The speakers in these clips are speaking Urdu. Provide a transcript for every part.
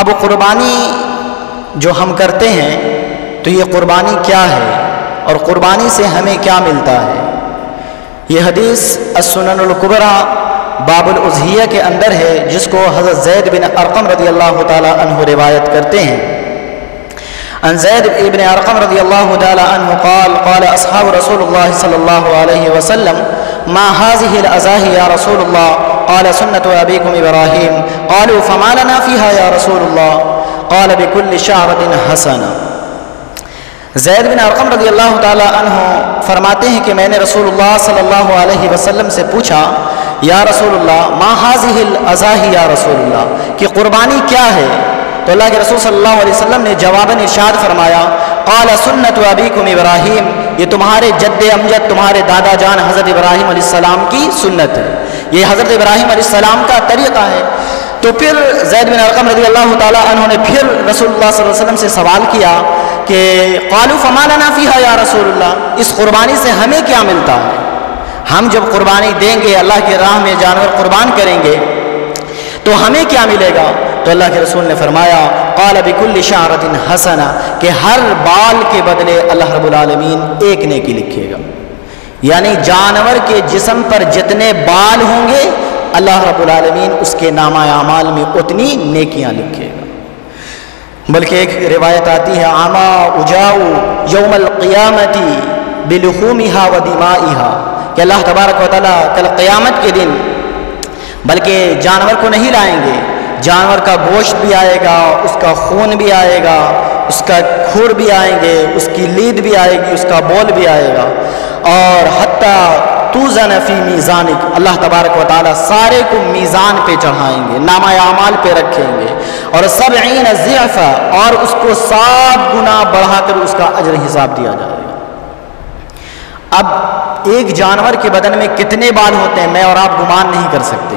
اب قربانی جو ہم کرتے ہیں تو یہ قربانی کیا ہے اور قربانی سے ہمیں کیا ملتا ہے؟ یہ حدیث السنن الکبریٰ باب الاضحیہ کے اندر ہے، جس کو حضرت زید بن ارقم رضی اللہ تعالی عنہ روایت کرتے ہیں۔ عن زید بن ارقم رضی اللہ تعالی عنہ قال قال اصحاب رسول اللہ صلی اللہ علیہ وسلم ما هذه الاضاحی یا رسول اللہ قال سنت ابیکم ابراہیم قالوا فما لنا فیہا یا رسول اللہ قال بكل شعرة حسنہ۔ زید بن ارقم رضی اللہ تعالی عنہ فرماتے ہیں کہ میں نے رسول اللہ صلی اللہ علیہ وسلم سے پوچھا، یا رسول اللہ ما هذه الاضاحی یا رسول اللہ، کہ قربانی کیا ہے؟ تو اللہ کے رسول صلی اللہ علیہ وسلم نے جواباً ارشاد فرمایا، قال سنت ابیکم ابراہیم، یہ تمہارے جد امجد تمہارے دادا جان حضرت ابراہیم علیہ السلام کی سنت ہے، یہ حضرت ابراہیم علیہ السلام کا طریقہ ہے۔ تو پھر زید بن ارقم رضی اللہ تعالیٰ عنہ نے پھر رسول اللہ صلی اللہ علیہ وسلم سے سوال کیا کہ قالوا فما لنا فیہا یا رسول اللہ، اس قربانی سے ہمیں کیا ملتا ہے؟ ہم جب قربانی دیں گے، اللہ کی راہ میں جانور قربان کریں گے تو ہمیں کیا ملے گا؟ تو اللہ کے رسول نے فرمایا قال بكل شعرة حسنہ، کہ ہر بال کے بدلے اللہ رب العالمین ایک نیکی لکھے گا، یعنی جانور کے جسم پر جتنے بال ہوں گے اللہ رب العالمین اس کے نامہ اعمال میں اتنی نیکیاں لکھے گا۔ بلکہ ایک روایت آتی ہے عما اجاؤ یوم القیامت بلحومہا و دمائہا، کہ اللہ تبارک و تعالیٰ کل قیامت کے دن بلکہ جانور کو نہیں لائیں گے، جانور کا گوشت بھی آئے گا، اس کا خون بھی آئے گا، اس کا کھر بھی آئیں گے، اس کی لید بھی آئے گی، اس کا بول بھی آئے گا، اور حتیٰ توزن فی میزانک، اللہ تبارک و تعالیٰ سارے کو میزان پہ چڑھائیں گے، نامہ اعمال پہ رکھیں گے، اور 70 ضعف، اور اس کو 7 گنا بڑھا کر اس کا اجر حساب دیا جائے گا۔ اب ایک جانور کے بدن میں کتنے بال ہوتے ہیں میں اور آپ گمان نہیں کر سکتے،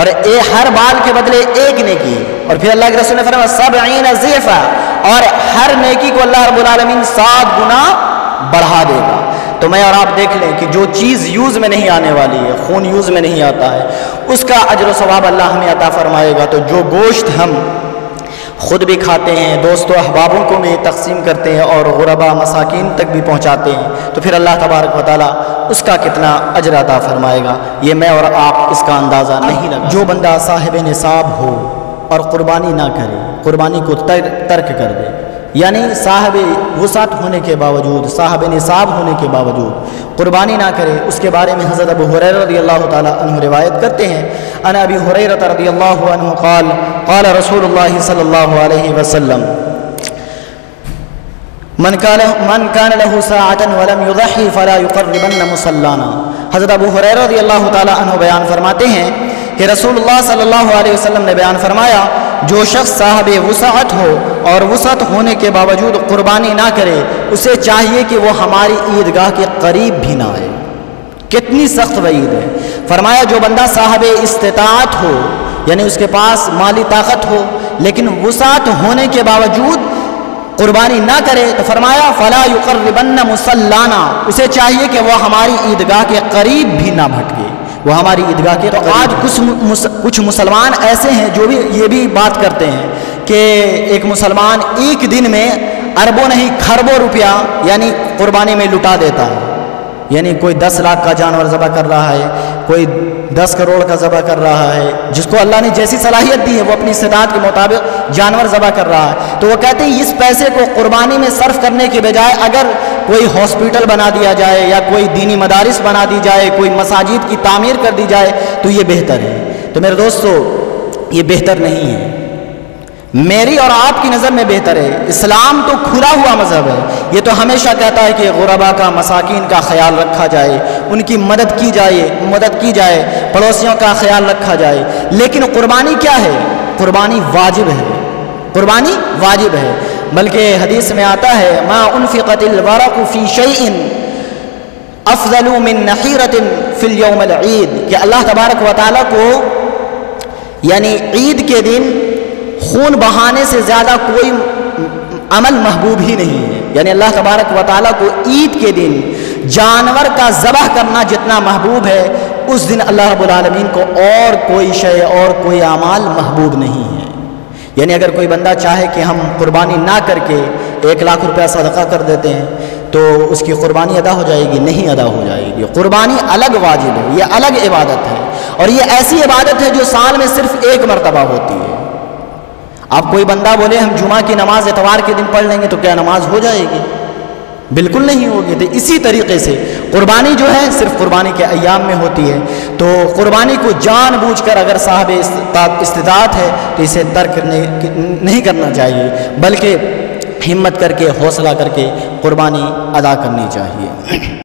اور ہر بال کے بدلے ایک نیکی، اور پھر اللہ کے رسول نے فرمایا 70 ضعف، اور ہر نیکی کو اللہ رب العالمین 7 گنا بڑھا دے گا۔ تو میں اور آپ دیکھ لیں کہ جو چیز یوز میں نہیں آنے والی ہے، خون یوز میں نہیں آتا ہے، اس کا اجر و ثواب اللہ ہمیں عطا فرمائے گا۔ تو جو گوشت ہم خود بھی کھاتے ہیں، دوستوں احبابوں کو بھی تقسیم کرتے ہیں، اور غربا مساکین تک بھی پہنچاتے ہیں، تو پھر اللہ تبارک و تعالیٰ اس کا کتنا اجر عطا فرمائے گا، یہ میں اور آپ اس کا اندازہ نہیں لگا۔ جو بندہ صاحب نصاب ہو اور قربانی نہ کرے، قربانی کو ترک کر دے، یعنی صاحب وسعت ہونے کے باوجود، صاحب نصاب ہونے کے باوجود قربانی نہ کرے، اس کے بارے میں حضرت ابو ہریرہ رضی اللہ تعالی عنہ روایت کرتے ہیں، ان ابی ہریرہ رضی اللہ عنہ قال قال رسول اللہ صلی اللہ علیہ وسلم من كان له ساعة ولم يضحي فلا يقربن مصلانا۔ حضرت ابو ہریرہ رضی اللہ تعالی عنہ بیان فرماتے ہیں کہ رسول اللہ صلی اللہ علیہ وسلم نے بیان فرمایا، جو شخص صاحب وسعت ہو اور وسعت ہونے کے باوجود قربانی نہ کرے، اسے چاہیے کہ وہ ہماری عیدگاہ کے قریب بھی نہ آئے۔ کتنی سخت وعید ہے۔ فرمایا جو بندہ صاحب استطاعت ہو، یعنی اس کے پاس مالی طاقت ہو لیکن وسعت ہونے کے باوجود قربانی نہ کرے، تو فرمایا فلا یقربن مصلانا، اسے چاہیے کہ وہ ہماری عیدگاہ کے قریب بھی نہ بھٹکے، وہ ہماری عیدگاہ کے قریب۔ آج کچھ مسلمان ایسے ہیں جو بھی یہ بھی بات کرتے ہیں کہ ایک مسلمان ایک دن میں اربوں نہیں کھربوں روپیہ یعنی قربانی میں لٹا دیتا ہے، یعنی کوئی 10 لاکھ کا جانور ذبح کر رہا ہے، کوئی 10 کروڑ کا ذبح کر رہا ہے، جس کو اللہ نے جیسی صلاحیت دی ہے وہ اپنی استطاعت کے مطابق جانور ذبح کر رہا ہے۔ تو وہ کہتے ہیں اس پیسے کو قربانی میں صرف کرنے کے بجائے اگر کوئی ہاسپٹل بنا دیا جائے یا کوئی دینی مدارس بنا دی جائے، کوئی مساجد کی تعمیر کر دی جائے تو یہ بہتر ہے۔ تو میرے دوستو یہ بہتر نہیں ہے، میری اور آپ کی نظر میں بہتر ہے۔ اسلام تو کھلا ہوا مذہب ہے، یہ تو ہمیشہ کہتا ہے کہ غربا کا مساکین کا خیال رکھا جائے، ان کی مدد کی جائے، پڑوسیوں کا خیال رکھا جائے، لیکن قربانی کیا ہے؟ قربانی واجب ہے، قربانی واجب ہے۔ بلکہ حدیث میں آتا ہے ما انفقت الورق فی شیء افضل من نحیرۃ فی اليوم العید، کہ اللہ تبارک و تعالیٰ کو یعنی عید کے دن خون بہانے سے زیادہ کوئی عمل محبوب ہی نہیں ہے، یعنی اللہ تبارک و تعالیٰ کو عید کے دن جانور کا ذبح کرنا جتنا محبوب ہے، اس دن اللہ رب العالمین کو اور کوئی شے اور کوئی اعمال محبوب نہیں ہے۔ یعنی اگر کوئی بندہ چاہے کہ ہم قربانی نہ کر کے 1 لاکھ روپیہ صدقہ کر دیتے ہیں تو اس کی قربانی ادا ہو جائے گی؟ نہیں ادا ہو جائے گی۔ قربانی الگ واجب ہے، یہ الگ عبادت ہے، اور یہ ایسی عبادت ہے جو سال میں صرف 1 مرتبہ ہوتی ہے۔ اب کوئی بندہ بولے ہم جمعہ کی نماز اتوار کے دن پڑھ لیں گے تو کیا نماز ہو جائے گی؟ بالکل نہیں ہوگی۔ تو اسی طریقے سے قربانی جو ہے صرف قربانی کے ایام میں ہوتی ہے۔ تو قربانی کو جان بوجھ کر اگر صاحب استطاعت ہے تو اسے ترک نہیں کرنا چاہیے، بلکہ ہمت کر کے، حوصلہ کر کے قربانی ادا کرنی چاہیے۔